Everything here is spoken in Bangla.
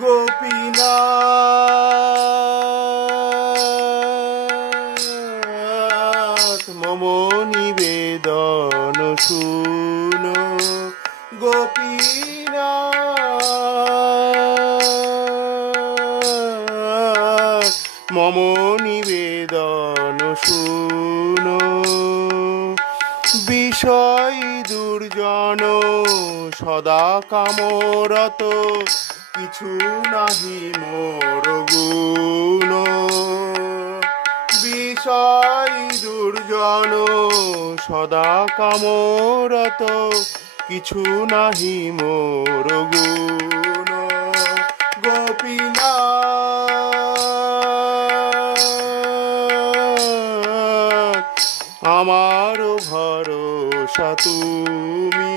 গোপীনাথ মম নিবেদন শুনো গোপীনাথ মম নিবেদন শুনো বিষয় দুর্জন সদা কামরত কিছু নাহি মোর গুণ বিষয় দুর্জন সদা কামরত কিছু নাহি মোর গুণ গোপীনাথ আমার ভরসা তুমি